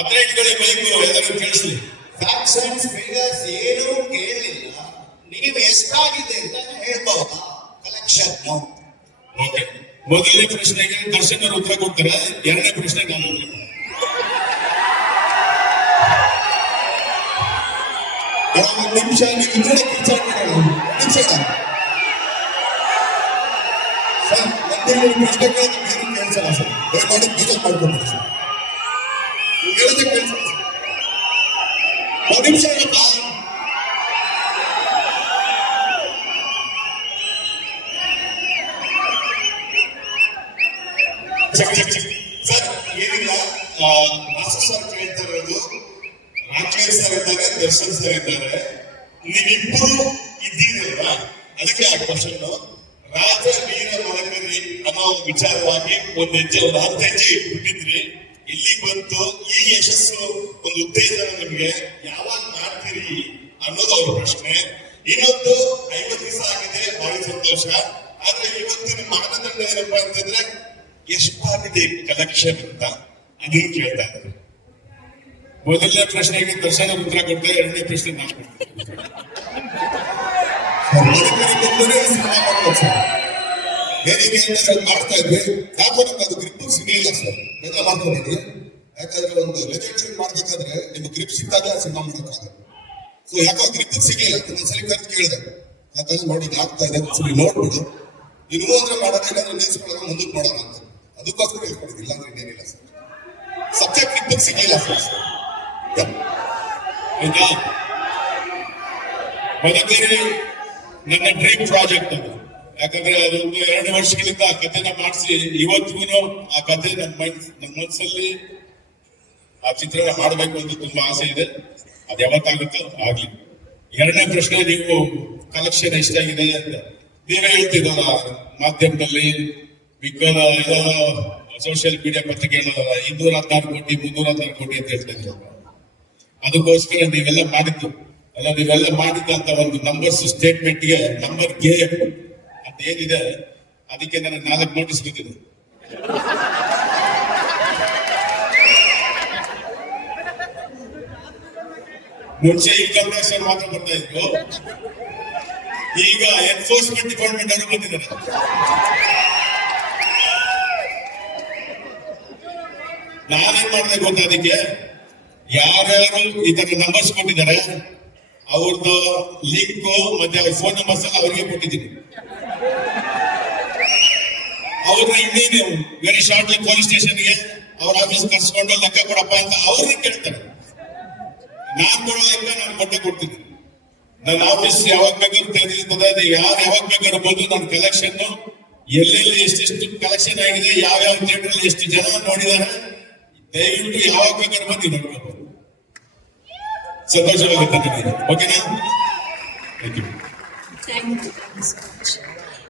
ಹತ್ರ ಬೇಕು ಎಲ್ಲರೂ ಕೇಳಿಸ್ಲಿ ಫ್ಯಾಕ್ಟ್ಸ್ ಅಂಡ್ ಫಿಗರ್ಸ್ ಏನೂ ಕೇಳಲಿಲ್ಲ ನೀವು ಎಷ್ಟಾಗಿದೆ ಅಂತ ಹೇಳ್ಬಹುದಾ ಕಲೆಕ್ಷನ್ ಓಕೆ. ಮೊದಲನೇ ಪ್ರಶ್ನೆಗೆ ದರ್ಶನ್ ಅವರು ಉತ್ತರ ಕೊಡ್ತಾರೆ ಎರಡನೇ ಪ್ರಶ್ನೆಗೆ ನಾನು. ಒಂದು ನಿಮಿಷ ನೀವು ಇದ್ರೆ ಕಿಚ್ಚಾಡ್ಬಿಡೋಣ ನಿಮಿಷ ಸರ್ ಒಂದೆರಡು ಪ್ರಶ್ನೆ ಕೇಳಿದ್ರೆ ಏನು ಕೇಳಿಸಲ್ಲ ಸರ್. ದಯಮಾಡಿ ಬೀಜ ಮಾಡ್ಕೊಂಡು ಸರ್. ಒಂದು ನಿಮಿಷ ಇರಪ್ಪ ಏನಿಲ್ಲ ಮಾಸ್ಟರ್ ಸರ್ ಕೇಳ್ತಾ ಇರೋದು ಸರ್ ಇದ್ದಾರೆ ದರ್ಶನ್ ಸರ್ ಇದ್ದಾರೆ ನೀವಿಬ್ಬರು ಇದ್ದೀರಲ್ವಾ ಅದಕ್ಕೆ ಆ ಕ್ವಶನ್ ರಾಜ ವೀರ ಅನ್ನೋ ವಿಚಾರವಾಗಿ ಒಂದ್ ಹೆಜ್ಜೆ ಒಂದು ಹತ್ತು ಹೆಜ್ಜೆ ಇಲ್ಲಿ ಬಂತು. ಈ ಯಶಸ್ಸು ಒಂದು ಉತ್ತೇಜನ ನಿಮ್ಗೆ. ಯಾವಾಗ ಮಾಡ್ತೀರಿ ಅನ್ನೋದು ಅವ್ರ ಪ್ರಶ್ನೆ. ಇನ್ನೊಂದು ಐವತ್ತು ದಿವಸ ಆಗಿದೆ ಬಹಳ ಸಂತೋಷ. ಆದ್ರೆ ಇವತ್ತಿನ ಮಾನದಂಡ ಏನಪ್ಪಾ ಅಂತಂದ್ರೆ, ಎಷ್ಟಾಗಿದೆ ಕಲೆಕ್ಷನ್ ಅಂತ? ಅದನ್ನು ಕೇಳ್ತಾ ಇದ್ದಾರೆ. ಮೊದಲನೇ ಪ್ರಶ್ನೆಗೆ ದರ್ಶನ ಉತ್ತರ ಕೊಡ್ತಾರೆ ಎರಡನೇ ಪ್ರಶ್ನೆ ನಾನು ಕೊಡ್ತೀನಿ ಸರ್ ವೇದಿಕೆಯಿಂದ ಮಾಡ್ತಾ ಇದ್ವಿ ಯಾಕೋ ನಮ್ಗೆ ಅದು ಗ್ರಿಪ್ ಸಿಗಲಿಲ್ಲ ಸರ್ ಬೇಗ ಮಾಡ್ಕೊಂಡಿದ್ವಿ ಯಾಕಂದ್ರೆ ಒಂದು ಲೆಜೆಂಡರಿ ಮಾಡ್ಬೇಕಾದ್ರೆ ನಿಮ್ಗೆ ಗ್ರಿಪ್ ಸಿಕ್ಕಾಗ ಸಿನಿಮಾ ಮಾಡೋಕ್ಕಾಗಲ್ಲ ಸೊ ಯಾಕೋ ಗ್ರಿಪ್ ಸಿಗ್ಲಿಲ್ಲ ಒಂದ್ಸಲಿ ಕರೆದು ಕೇಳಿದೆ. ಯಾಕಂದ್ರೆ ನೋಡಿ ಆಗ್ತಾ ಇದೆ, ಒಂದ್ಸಲಿ ನೋಡ್ಬಿಡು. ಇನ್ನೂ ಅಂದ್ರೆ ಮಾಡೋದಿಲ್ಲ ನಿಲ್ಸ್ಕೊಳ್ಳೋಣ ಮುಂದಕ್ಕೆ ಮಾಡೋಣ ಅಂತ. ಅದಕ್ಕೋಸ್ಕರ ಹೇಳ್ಕೊಂಡಿದ್ದೆ ಇಲ್ಲ ಅಂದ್ರೆ ಏನಿಲ್ಲ ಸರ್ ಸಬ್ಜೆಕ್ಟ್ ಗ್ರಿಪ್ ಸಿಗ್ಲಿಲ್ಲ ಸರ್ ಆಯ್ತಾ? ಮದಕರಿ ನನ್ನ ಡ್ರೀಮ್ ಪ್ರಾಜೆಕ್ಟ್ ಅದು. ಯಾಕಂದ್ರೆ ಅದೊಂದು ಎರಡು ವರ್ಷಗಳಿಂದ ಆ ಕಥೆನ ಮಾಡಿಸಿ ಇವತ್ತಿಗೂ ಆ ಕಥೆ ನನ್ನ ಮೈಂಡ್ ನನ್ನ ಮನಸ್ಸಲ್ಲಿ ಆ ಚಿತ್ರಣ ಮಾಡಬೇಕು ಅಂತ ತುಂಬಾ ಆಸೆ ಇದೆ. ಅದು ಯಾವತ್ತಾಗುತ್ತೋ ಆಗ್ಲಿ. ಎರಡನೇ ಪ್ರಶ್ನೆ, ನೀವು ಕಲೆಕ್ಷನ್ ಎಷ್ಟಾಗಿದೆ ಅಂತ. ನೀವೇ ಹೇಳ್ತಿದ್ದಲ್ಲ ಮಾಧ್ಯಮದಲ್ಲಿ ವಿಜ್ಞಾನ ಸೋಷಿಯಲ್ ಮೀಡಿಯಾ ಪತ್ರಿಕೆಗಳಲ್ಲ, ಇನ್ನೂರ ಹದಿನಾರು ಕೋಟಿ, ಮುನ್ನೂರ ಹದಿನಾರು ಕೋಟಿ ಅಂತ ಹೇಳ್ತಾ ಇದ್ರು. ಅದಕ್ಕೋಸ್ಕರ ನೀವೆಲ್ಲ ಮಾಡಿದ್ದು. ಅಲ್ಲ, ನೀವೆಲ್ಲ ಮಾಡಿದ್ದಂತ ಒಂದು ನಂಬರ್ಸ್ ಸ್ಟೇಟ್ಮೆಂಟ್ಗೆ ನಂಬರ್ಗೆ ಏನಿದೆ ಅದಕ್ಕೆ ನನಗೆ ನಾಲ್ಕು ನೋಟಿಸ್ ಬಿದ್ದಿದೆ ಮುಂಚೆ ಇನ್ಕಮ್ ಟ್ಯಾಕ್ಸ್ ಅವ್ರು ಮಾತ್ರ ಬರ್ತಾ ಇದ್ರು. ಈಗ ಎನ್ಫೋರ್ಸ್ಮೆಂಟ್ ಡಿಪಾರ್ಟ್ಮೆಂಟ್ ಅವರು ಬಂದಿದ್ದಾರೆ. ನಾನೇನ್ ಮಾಡಿದೆ ಗೊತ್ತಾ ಅದಕ್ಕೆ? ಯಾರ್ಯಾರು ಈ ತರ ನಂಬರ್ಸ್ ಕೊಟ್ಟಿದ್ದಾರೆ ಅವ್ರದ್ದು ಲಿಂಕು ಮತ್ತೆ ಅವ್ರ ಫೋನ್ ನಂಬರ್ಸ್ ಎಲ್ಲ ಅವ್ರಿಗೆ ಕೊಟ್ಟಿದ್ದೀನಿ. ಅವ್ರನ್ನ ಇನ್ನೇನು ವೆರಿ ಶಾರ್ಟ್ಲಿ ಪೊಲೀಸ್ ಸ್ಟೇಷನ್ಗೆ ಅವ್ರ ಆಫೀಸ್ ಕರ್ಸ್ಕೊಂಡು ಲೆಕ್ಕ ಕೊಡಪ್ಪ ಅಂತ ಅವ್ರಿಗೆ ಕೇಳ್ತಾರೆ. ನಾನ್ ಕೊಡೋ ನಾನು ಕೊಟ್ಟೆ ಕೊಡ್ತೀನಿ. ನನ್ನ ಆಫೀಸ್ ಯಾವಾಗ ಬೇಕಾದ್ರೂ ತೆಗೆದಿರ್ತದೆ, ಅದು ಯಾರು ಯಾವಾಗ ಬೇಕಾದ್ರೂ ಬಂದು ನನ್ನ ಕಲೆಕ್ಷನ್ ಎಲ್ಲೆಲ್ಲಿ ಎಷ್ಟೆಷ್ಟು ಕಲೆಕ್ಷನ್ ಆಗಿದೆ ಯಾವ ಯಾವ ಥಿಯೇಟರ್ ಎಷ್ಟು ಜನ ನೋಡಿದ್ದಾರೆ ದಯವಿಟ್ಟು ಯಾವಾಗ ಬೇಕಾದ್ರೂ ಬಂದು ನೋಡ್ಬೇಕು ಸಂತೋಷವಾಗುತ್ತೆ ಓಕೆನಾ ಥ್ಯಾಂಕ್ ಯು